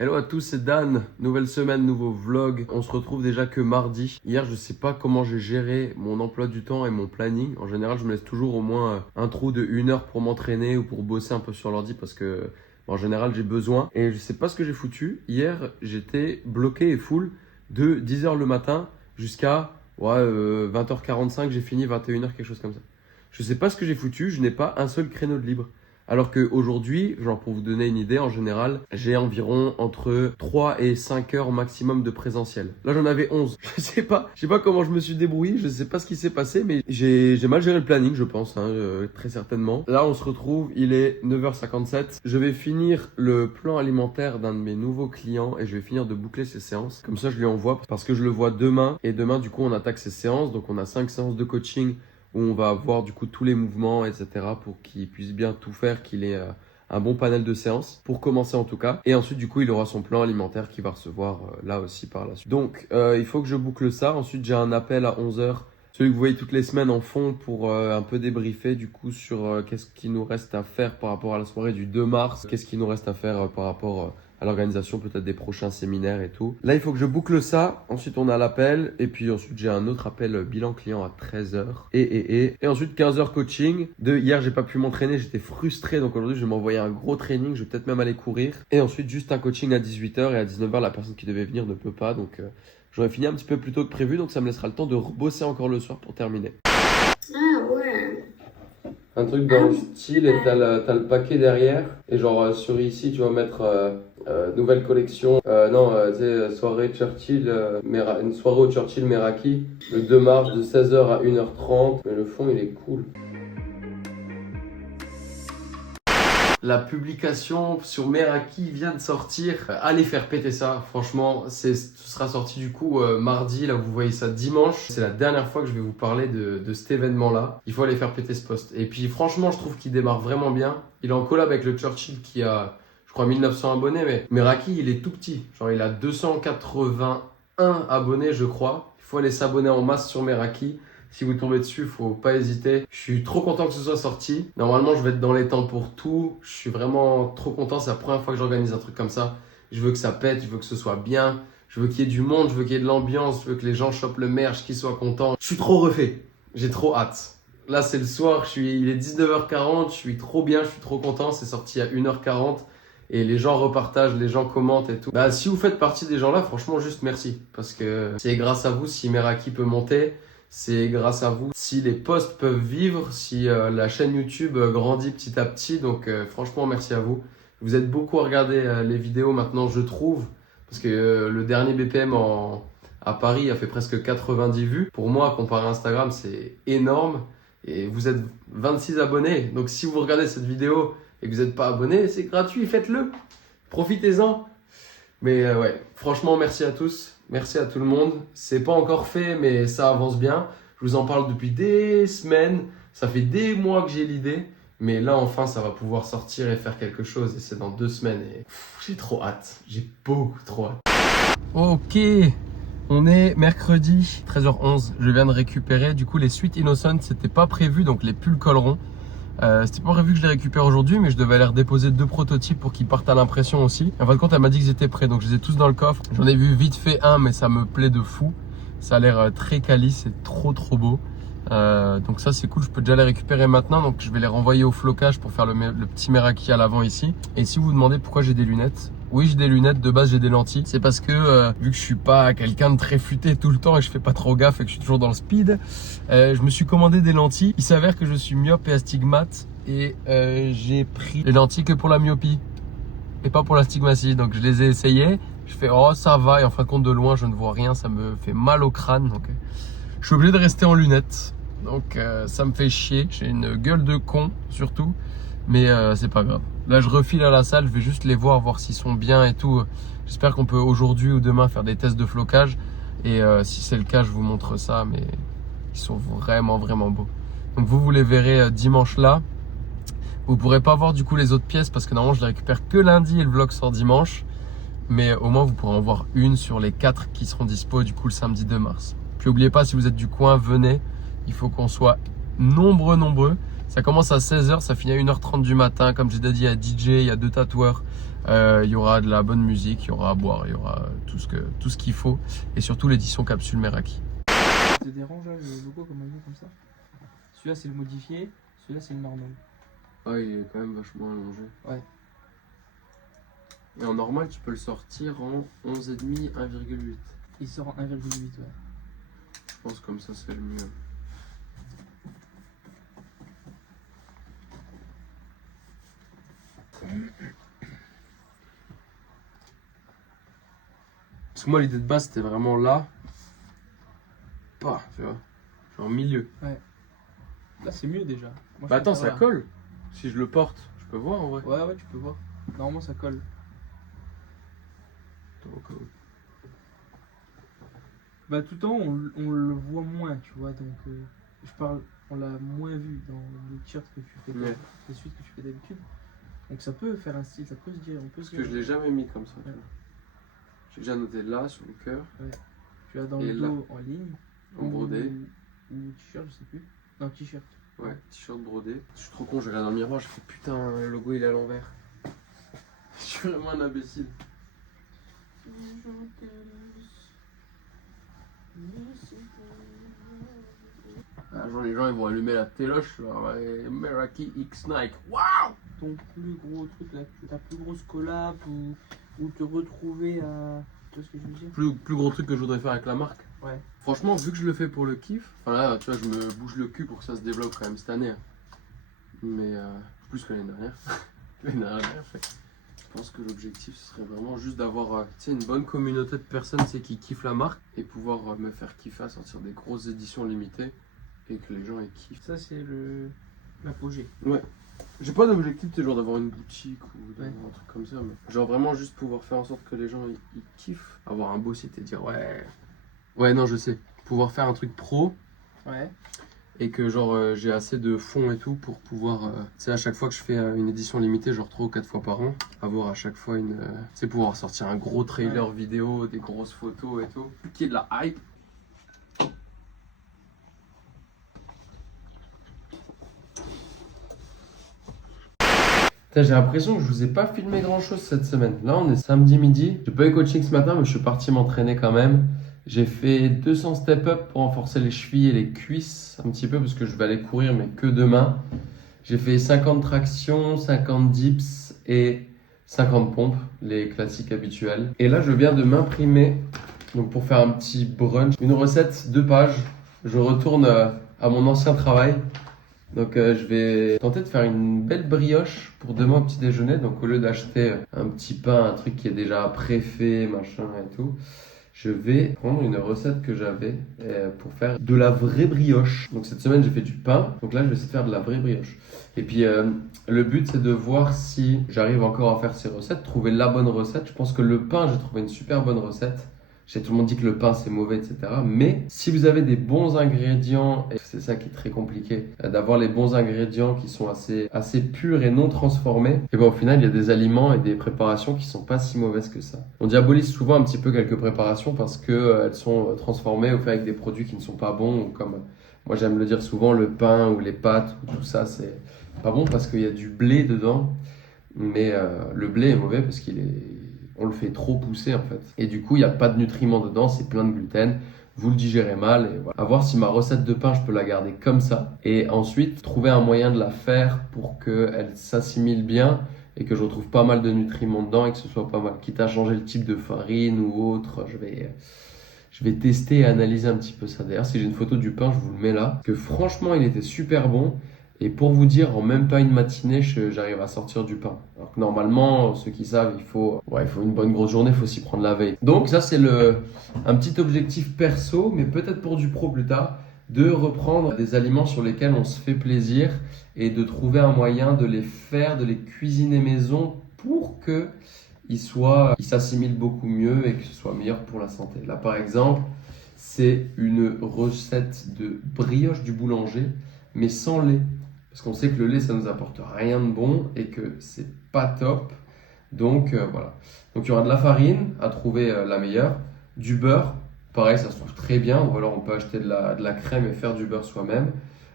Hello à tous, c'est Dan. Nouvelle semaine, nouveau vlog. On se retrouve déjà que mardi. Hier, je sais pas comment j'ai géré mon emploi du temps et mon planning. En général, je me laisse toujours au moins un trou de 1 heure pour m'entraîner ou pour bosser un peu sur l'ordi parce que en général, j'ai besoin. Et je sais pas ce que j'ai foutu. Hier, j'étais bloqué et full de 10h le matin jusqu'à 20h45. J'ai fini 21h, quelque chose comme ça. Je sais pas ce que j'ai foutu. Je n'ai pas un seul créneau de libre. Alors qu'aujourd'hui, genre pour vous donner une idée, en général, j'ai environ entre 3 et 5 heures maximum de présentiel. Là, j'en avais 11. Je sais pas comment je me suis débrouillé, je sais pas ce qui s'est passé, mais j'ai mal géré le planning, je pense, très certainement. Là, on se retrouve, il est 9h57. Je vais finir le plan alimentaire d'un de mes nouveaux clients et je vais finir de boucler ses séances. Comme ça, je lui envoie parce que je le vois demain. Et demain, du coup, on attaque ses séances. Donc, on a 5 séances de coaching où on va avoir du coup tous les mouvements, etc. pour qu'il puisse bien tout faire, qu'il ait un bon panel de séances, pour commencer en tout cas. Et ensuite, du coup, il aura son plan alimentaire qu'il va recevoir là aussi par la suite. Donc, il faut que je boucle ça. Ensuite, j'ai un appel à 11h, celui que vous voyez toutes les semaines en fond pour un peu débriefer du coup sur qu'est-ce qu'il nous reste à faire par rapport à la soirée du 2 mars, qu'est-ce qu'il nous reste à faire par rapport à l'organisation peut-être des prochains séminaires et tout. Là, il faut que je boucle ça. Ensuite, on a l'appel. Et puis ensuite, j'ai un autre appel bilan client à 13h. Et ensuite, 15h coaching. Hier, j'ai pas pu m'entraîner. J'étais frustré. Donc aujourd'hui, je vais m'envoyer un gros training. Je vais peut-être même aller courir. Et ensuite, juste un coaching à 18h. Et à 19h, la personne qui devait venir ne peut pas. Donc j'aurais fini un petit peu plus tôt que prévu. Donc ça me laissera le temps de bosser encore le soir pour terminer. Ah ouais. Un truc dans le style et t'as le paquet derrière. Et genre sur ici, tu vas mettre nouvelle collection. Tu sais, soirée Churchill, une soirée au Churchill Meraki. Le 2 mars de 16h à 1h30. Mais le fond, il est cool. La publication sur Meraki vient de sortir. Allez faire péter ça, franchement. Ce sera sorti du coup mardi. Là, vous voyez ça dimanche. C'est la dernière fois que je vais vous parler de cet événement-là. Il faut aller faire péter ce post. Et puis franchement, je trouve qu'il démarre vraiment bien. Il est en collab avec le Churchill qui a, je crois, 1900 abonnés. Mais Meraki, il est tout petit. Genre, il a 281 abonnés, je crois. Il faut aller s'abonner en masse sur Meraki. Si vous tombez dessus, faut pas hésiter. Je suis trop content que ce soit sorti. Normalement, je vais être dans les temps pour tout. Je suis vraiment trop content. C'est la première fois que j'organise un truc comme ça. Je veux que ça pète, je veux que ce soit bien. Je veux qu'il y ait du monde, je veux qu'il y ait de l'ambiance. Je veux que les gens chopent le merch, qu'ils soient contents. Je suis trop refait. J'ai trop hâte. Là, c'est le soir. Il est 19h40. Je suis trop bien, je suis trop content. C'est sorti à 1h40. Et les gens repartagent, les gens commentent et tout. Bah, si vous faites partie des gens là, franchement, juste merci. Parce que c'est grâce à vous si Meraki peut monter. C'est grâce à vous si les posts peuvent vivre, si la chaîne YouTube grandit petit à petit. Donc franchement, merci à vous. Vous êtes beaucoup à regarder les vidéos maintenant, je trouve. Parce que le dernier BPM à Paris a fait presque 90 vues. Pour moi, comparé à Instagram, c'est énorme. Et vous êtes 26 abonnés. Donc si vous regardez cette vidéo et que vous n'êtes pas abonné, c'est gratuit, faites-le. Profitez-en. Mais ouais, franchement, merci à tous. Merci à tout le monde. C'est pas encore fait, mais ça avance bien. Je vous en parle depuis des semaines. Ça fait des mois que j'ai l'idée. Mais là, enfin, ça va pouvoir sortir et faire quelque chose. Et c'est dans 2 semaines. Et j'ai trop hâte. J'ai beaucoup trop hâte. Ok, on est mercredi 13h11. Je viens de récupérer. Du coup, les Sweet Innocent, c'était pas prévu. Donc, les pulls colleront. C'était pas prévu que je les récupère aujourd'hui, mais je devais aller redéposer 2 prototypes pour qu'ils partent à l'impression aussi. En fin de compte, elle m'a dit qu'ils étaient prêts, donc je les ai tous dans le coffre. J'en ai vu vite fait un, mais ça me plaît de fou. Ça a l'air très quali, c'est trop beau. Donc ça c'est cool, je peux déjà les récupérer maintenant. Donc je vais les renvoyer au flocage pour faire le petit Meraki à l'avant ici. Et si vous vous demandez pourquoi j'ai des lunettes, oui, j'ai des lunettes, de base j'ai des lentilles. C'est parce que vu que je suis pas quelqu'un de très futé tout le temps et je fais pas trop gaffe et que je suis toujours dans le speed, je me suis commandé des lentilles. Il s'avère que je suis myope et astigmate et j'ai pris les lentilles que pour la myopie et pas pour l'astigmatie. Donc je les ai essayées, je fais oh ça va et en fin de compte de loin je ne vois rien, ça me fait mal au crâne. Donc je suis obligé de rester en lunettes. Donc ça me fait chier, j'ai une gueule de con surtout. Mais c'est pas grave. Là, je refile à la salle, je vais juste les voir s'ils sont bien et tout. J'espère qu'on peut aujourd'hui ou demain faire des tests de flocage. Et si c'est le cas, je vous montre ça. Mais ils sont vraiment beaux. Donc vous les verrez dimanche là. Vous pourrez pas voir du coup les autres pièces parce que normalement je les récupère que lundi et le vlog sort dimanche. Mais au moins vous pourrez en voir une sur les 4 qui seront dispo du coup le samedi 2 mars. Puis n'oubliez pas, si vous êtes du coin, venez. Il faut qu'on soit nombreux. Ça commence à 16h, ça finit à 1h30 du matin. Comme j'ai déjà dit, il y a DJ, il y a 2 tatoueurs. Il y aura de la bonne musique, il y aura à boire, il y aura tout ce qu'il faut. Et surtout l'édition capsule Meraki. Ça te dérange là, le logo comme on dit comme ça? Celui-là c'est le modifié, celui-là c'est le normal. Ah, il est quand même vachement allongé. Ouais. Et en normal, tu peux le sortir en 11,5, 1,8. Il sort en 1,8, ouais. Je pense comme ça, c'est le mieux. Parce que moi, l'idée de base, c'était vraiment là. Pas, tu vois. Genre en milieu. Là c'est mieux déjà. Moi, Bah je attends, préfère ça là. colle. Si je le porte, je peux voir en vrai. Ouais, tu peux voir. Normalement ça colle. Attends, au cas où. Bah tout le temps on le voit moins, tu vois, donc je parle, on l'a moins vu dans le t-shirt que tu fais, Ouais. les suites que tu fais d'habitude. Donc ça peut faire un style, ça peut se dire, on peut Parce se que dire. je l'ai jamais mis comme ça. tu Ouais. vois. J'ai déjà noté là, sur le cœur, Tu as dans Et le là. dos en ligne. en brodé. Ou t-shirt, je sais plus. Non, t-shirt. Ouais, t-shirt brodé. Je suis trop con, je regarde dans le miroir, je fais putain, le logo il est à l'envers. Je suis vraiment un imbécile. Ah, genre les gens ils vont allumer la téloche, là, ouais, Meraki X Nike. Waouh! Ton plus gros truc là, ta plus grosse collab ou te retrouver à. Tu vois ce que je veux dire? Plus gros truc que je voudrais faire avec la marque. Ouais. Franchement, vu que je le fais pour le kiff, enfin là, tu vois, je me bouge le cul pour que ça se développe quand même cette année. Hein. Mais plus que l'année dernière. L'année dernière, je pense que l'objectif ce serait vraiment juste d'avoir tu sais, une bonne communauté de personnes tu sais, qui kiffent la marque et pouvoir me faire kiffer à sortir des grosses éditions limitées et que les gens ils kiffent. Ça c'est l'apogée. Ouais. J'ai pas d'objectif, tu sais, genre d'avoir une boutique ou d'avoir Ouais. un truc comme ça, mais genre vraiment juste pouvoir faire en sorte que les gens ils kiffent. Avoir un beau site et dire ouais. Ouais, non, je sais. Pouvoir faire un truc pro Ouais. et que genre j'ai assez de fonds et tout pour pouvoir, tu sais, à chaque fois que je fais une édition limitée, genre 3 ou 4 fois par an, avoir à chaque fois une. Tu sais, pouvoir sortir un gros trailer vidéo, des grosses photos et tout, qui est de la hype. J'ai l'impression que je vous ai pas filmé grand chose cette semaine. Là, on est samedi midi. J'ai pas eu coaching ce matin, mais je suis parti m'entraîner quand même. J'ai fait 200 step-up pour renforcer les chevilles et les cuisses un petit peu parce que je vais aller courir, mais que demain. J'ai fait 50 tractions, 50 dips et 50 pompes, les classiques habituels. Et là, je viens de m'imprimer donc pour faire un petit brunch, une recette 2 pages. Je retourne à mon ancien travail. Donc je vais tenter de faire une belle brioche pour demain au petit déjeuner. Donc au lieu d'acheter un petit pain, un truc qui est déjà préfait, machin et tout, je vais prendre une recette que j'avais pour faire de la vraie brioche. Donc cette semaine j'ai fait du pain, donc là je vais essayer de faire de la vraie brioche. Et puis le but c'est de voir si j'arrive encore à faire ces recettes, trouver la bonne recette. Je pense que le pain, j'ai trouvé une super bonne recette. Tout le monde dit que le pain c'est mauvais, etc. Mais si vous avez des bons ingrédients, et c'est ça qui est très compliqué, d'avoir les bons ingrédients qui sont assez purs et non transformés, et bien au final il y a des aliments et des préparations qui sont pas si mauvaises que ça. On diabolise souvent un petit peu quelques préparations parce que elles sont transformées ou faites avec des produits qui ne sont pas bons, ou comme moi j'aime le dire souvent, le pain ou les pâtes ou tout ça c'est pas bon parce qu'il y a du blé dedans. Mais le blé est mauvais parce on le fait trop pousser en fait. Et du coup, il n'y a pas de nutriments dedans, c'est plein de gluten. Vous le digérez mal. Et voilà. À voir si ma recette de pain, je peux la garder comme ça. Et ensuite, trouver un moyen de la faire pour qu'elle s'assimile bien et que je retrouve pas mal de nutriments dedans et que ce soit pas mal. Quitte à changer le type de farine ou autre, je vais tester et analyser un petit peu ça. D'ailleurs, si j'ai une photo du pain, je vous le mets là. Parce que franchement, il était super bon. Et pour vous dire, en même pas une matinée, j'arrive à sortir du pain. Alors que normalement, ceux qui savent, il faut une bonne grosse journée, il faut s'y prendre la veille. Donc ça, c'est un petit objectif perso, mais peut-être pour du pro plus tard, de reprendre des aliments sur lesquels on se fait plaisir et de trouver un moyen de les faire, de les cuisiner maison pour qu'ils s'assimilent beaucoup mieux et que ce soit meilleur pour la santé. Là, par exemple, c'est une recette de brioche du boulanger, mais sans lait. Parce qu'on sait que le lait, ça nous apporte rien de bon et que c'est pas top. Donc voilà. Donc il y aura de la farine à trouver la meilleure, du beurre, pareil, ça se trouve très bien. Ou alors on peut acheter de la crème et faire du beurre soi-même.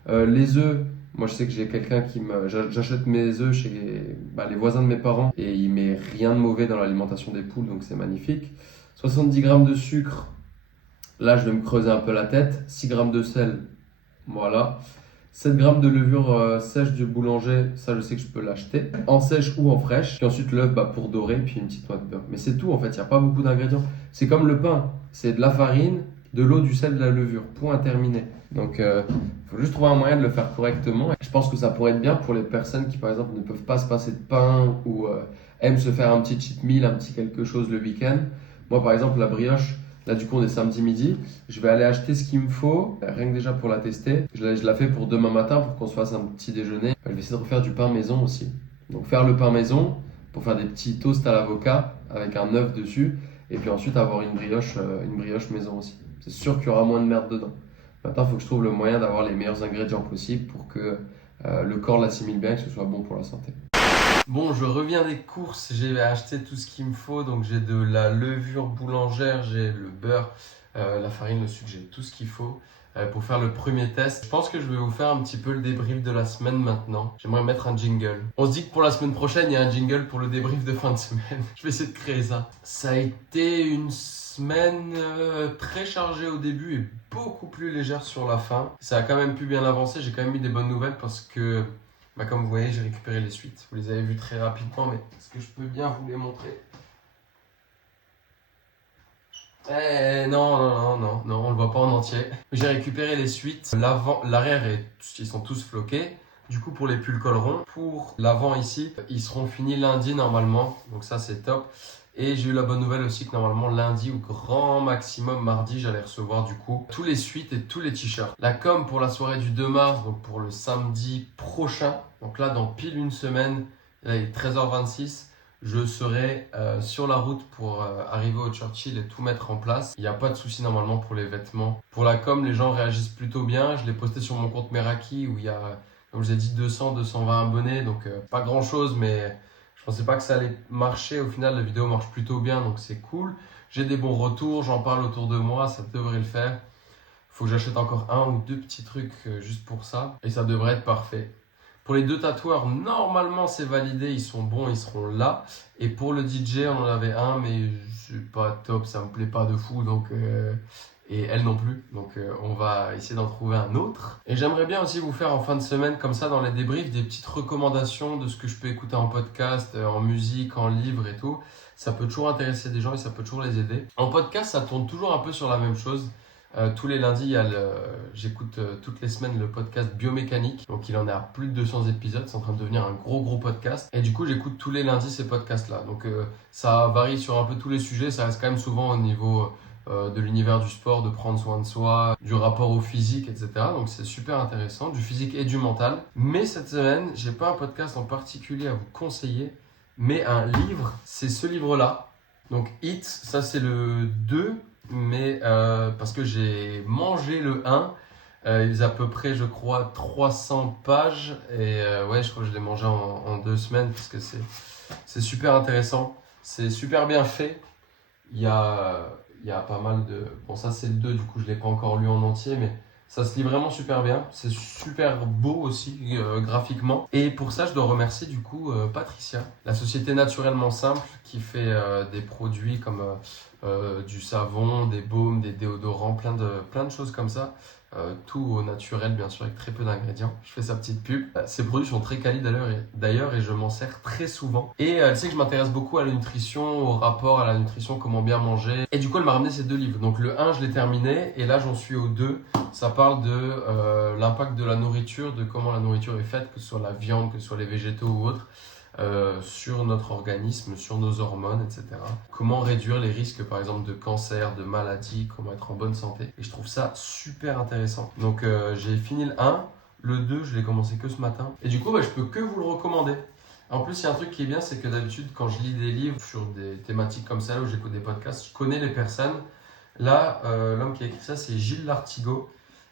Les œufs, Moi, je sais que j'ai quelqu'un j'achète mes œufs chez les voisins de mes parents et il met rien de mauvais dans l'alimentation des poules, donc c'est magnifique. 70 grammes de sucre, là, je vais me creuser un peu la tête. 6 grammes de sel, voilà. 7 grammes de levure sèche du boulanger, ça, je sais que je peux l'acheter. En sèche ou en fraîche. Puis ensuite, l'œuf pour dorer, puis une petite noix de beurre. Mais c'est tout, en fait, il n'y a pas beaucoup d'ingrédients. C'est comme le pain, c'est de la farine, de l'eau, du sel, de la levure. Point terminé. Donc, faut juste trouver un moyen de le faire correctement. Je pense que ça pourrait être bien pour les personnes qui, par exemple, ne peuvent pas se passer de pain ou aiment se faire un petit cheat meal, un petit quelque chose le week-end. Moi, par exemple, la brioche, là, du coup, on est samedi midi. Je vais aller acheter ce qu'il me faut, rien que déjà pour la tester. Je la fais pour demain matin pour qu'on se fasse un petit déjeuner. Je vais essayer de refaire du pain maison aussi. Donc, faire le pain maison pour faire des petits toasts à l'avocat avec un œuf dessus. Et puis ensuite, avoir une brioche maison aussi. C'est sûr qu'il y aura moins de merde dedans. Maintenant, il faut que je trouve le moyen d'avoir les meilleurs ingrédients possibles pour que le corps l'assimile bien et que ce soit bon pour la santé. Bon, je reviens des courses, j'ai acheté tout ce qu'il me faut. Donc j'ai de la levure boulangère, j'ai le beurre, la farine, le sucre, j'ai tout ce qu'il faut pour faire le premier test. Je pense que je vais vous faire un petit peu le débrief de la semaine maintenant. J'aimerais mettre un jingle. On se dit que pour la semaine prochaine, il y a un jingle pour le débrief de fin de semaine. Je vais essayer de créer ça. Ça a été une semaine très chargée au début et beaucoup plus légère sur la fin. Ça a quand même pu bien avancer, j'ai quand même eu des bonnes nouvelles parce que comme vous voyez, j'ai récupéré les suites. Vous les avez vues très rapidement, mais est-ce que je peux bien vous les montrer? Non, on le voit pas en entier. J'ai récupéré les suites. L'avant, l'arrière, ils sont tous floqués. Du coup, pour les pulls collerons, pour l'avant ici, ils seront finis lundi normalement. Donc ça, c'est top. Et j'ai eu la bonne nouvelle aussi que normalement lundi ou grand maximum mardi, j'allais recevoir du coup tous les suites et tous les t-shirts. La com pour la soirée du 2 mars, donc pour le samedi prochain. Donc là, dans pile une semaine, là, il est 13h26. Je serai sur la route pour arriver au Churchill et tout mettre en place. Il n'y a pas de souci normalement pour les vêtements. Pour la com, les gens réagissent plutôt bien. Je l'ai posté sur mon compte Meraki où il y a, comme je vous ai dit, 220 abonnés. Donc pas grand chose, mais je pensais pas que ça allait marcher. Au final, la vidéo marche plutôt bien, donc c'est cool. J'ai des bons retours, j'en parle autour de moi, ça devrait le faire. Il faut que j'achète encore un ou deux petits trucs juste pour ça et ça devrait être parfait. Pour les deux tatoueurs, normalement c'est validé, ils sont bons, ils seront là. Et pour le DJ, on en avait un, mais c'est pas top, ça me plaît pas de fou, donc et elle non plus. Donc on va essayer d'en trouver un autre. Et j'aimerais bien aussi vous faire en fin de semaine, comme ça, dans les débriefs, des petites recommandations de ce que je peux écouter en podcast, en musique, en livre et tout. Ça peut toujours intéresser des gens et ça peut toujours les aider. En podcast, ça tourne toujours un peu sur la même chose. Tous les lundis, j'écoute toutes les semaines le podcast Biomécanique. Donc il en est à plus de 200 épisodes, c'est en train de devenir un gros podcast. Et du coup, j'écoute tous les lundis ces podcasts-là. Donc ça varie sur un peu tous les sujets, ça reste quand même souvent au niveau de l'univers du sport, de prendre soin de soi, du rapport au physique, etc. Donc c'est super intéressant, du physique et du mental. Mais cette semaine, j'ai pas un podcast en particulier à vous conseiller, mais un livre, c'est ce livre-là. Donc Hit, ça c'est le 2. Mais parce que j'ai mangé le 1, il faisait à peu près, je crois, 300 pages. Et ouais, je crois que je l'ai mangé en 2 semaines parce que c'est super intéressant. C'est super bien fait. Il y a pas mal de... Bon, ça c'est le 2, du coup je ne l'ai pas encore lu en entier, mais ça se lit vraiment super bien. C'est super beau aussi, graphiquement. Et pour ça, je dois remercier du coup Patricia, la société Naturellement Simple qui fait des produits comme du savon, des baumes, des déodorants, plein de choses comme ça. Tout au naturel, bien sûr, avec très peu d'ingrédients. Je fais sa petite pub. Ces produits sont très quali d'ailleurs et je m'en sers très souvent. Et elle sait que je m'intéresse beaucoup à la nutrition, au rapport à la nutrition, comment bien manger. Et du coup, elle m'a ramené ces 2 livres. Donc le 1, je l'ai terminé et là, j'en suis au 2. Ça parle de l'impact de la nourriture, de comment la nourriture est faite, que ce soit la viande, que ce soit les végétaux ou autres. Sur notre organisme, sur nos hormones, etc. Comment réduire les risques, par exemple, de cancer, de maladie, comment être en bonne santé. Et je trouve ça super intéressant. Donc, j'ai fini le 1. Le 2, je l'ai commencé que ce matin. Et du coup, je peux que vous le recommander. En plus, il y a un truc qui est bien, c'est que d'habitude, quand je lis des livres sur des thématiques comme ça, où j'écoute des podcasts, je connais les personnes. Là, l'homme qui a écrit ça, c'est Gilles Lartigot.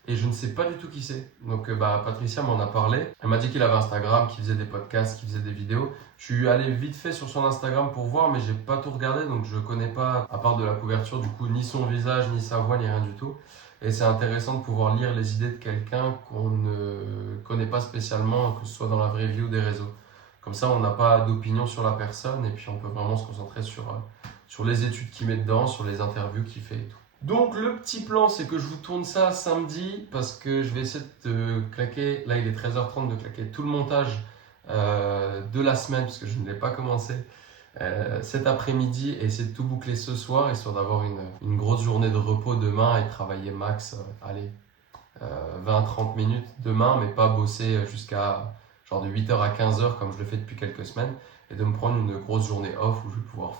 et je ne sais pas du tout qui c'est. Donc Patricia m'en a parlé. Elle m'a dit qu'il avait Instagram, qu'il faisait des podcasts, qu'il faisait des vidéos. Je suis allé vite fait sur son Instagram pour voir, mais j'ai pas tout regardé, donc je connais pas, à part de la couverture, du coup, ni son visage, ni sa voix, ni rien du tout. Et c'est intéressant de pouvoir lire les idées de quelqu'un qu'on ne connaît pas spécialement, que ce soit dans la vraie vie ou des réseaux. Comme ça, on n'a pas d'opinion sur la personne et puis on peut vraiment se concentrer sur les études qu'il met dedans, sur les interviews qu'il fait et tout. Donc le petit plan, c'est que je vous tourne ça samedi parce que je vais essayer de claquer, là il est 13h30, de claquer tout le montage de la semaine parce que je ne l'ai pas commencé cet après-midi et essayer de tout boucler ce soir histoire d'avoir une grosse journée de repos demain et travailler max, 20-30 minutes demain, mais pas bosser jusqu'à genre de 8h à 15h comme je le fais depuis quelques semaines et de me prendre une grosse journée off où je vais pouvoir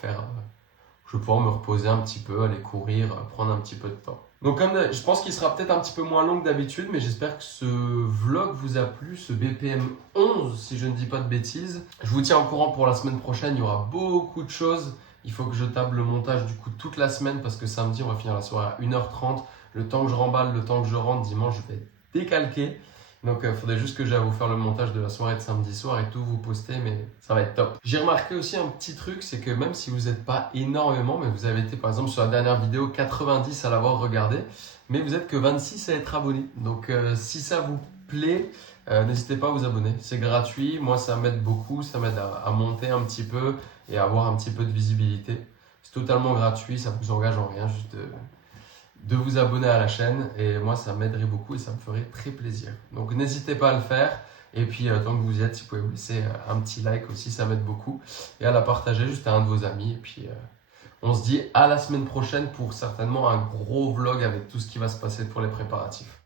me reposer un petit peu, aller courir, prendre un petit peu de temps. Donc je pense qu'il sera peut-être un petit peu moins long que d'habitude, mais j'espère que ce vlog vous a plu, ce BPM 11 si je ne dis pas de bêtises. Je vous tiens au courant pour la semaine prochaine, il y aura beaucoup de choses. Il faut que je table le montage du coup toute la semaine parce que samedi on va finir la soirée à 1h30. Le temps que je remballe, le temps que je rentre, dimanche je vais décalquer. Donc il faudrait juste que j'aille vous faire le montage de la soirée de samedi soir et tout vous poster, mais ça va être top. J'ai remarqué aussi un petit truc, c'est que même si vous n'êtes pas énormément, mais vous avez été par exemple sur la dernière vidéo 90 à l'avoir regardé, mais vous êtes que 26 à être abonnés. Donc si ça vous plaît, n'hésitez pas à vous abonner. C'est gratuit, moi ça m'aide beaucoup, ça m'aide à monter un petit peu et à avoir un petit peu de visibilité. C'est totalement gratuit, ça ne vous engage en rien, juste de vous abonner à la chaîne et moi ça m'aiderait beaucoup et ça me ferait très plaisir. Donc n'hésitez pas à le faire et puis tant que vous y êtes, si vous pouvez vous laisser un petit like aussi, ça m'aide beaucoup et à la partager juste à un de vos amis et puis on se dit à la semaine prochaine pour certainement un gros vlog avec tout ce qui va se passer pour les préparatifs.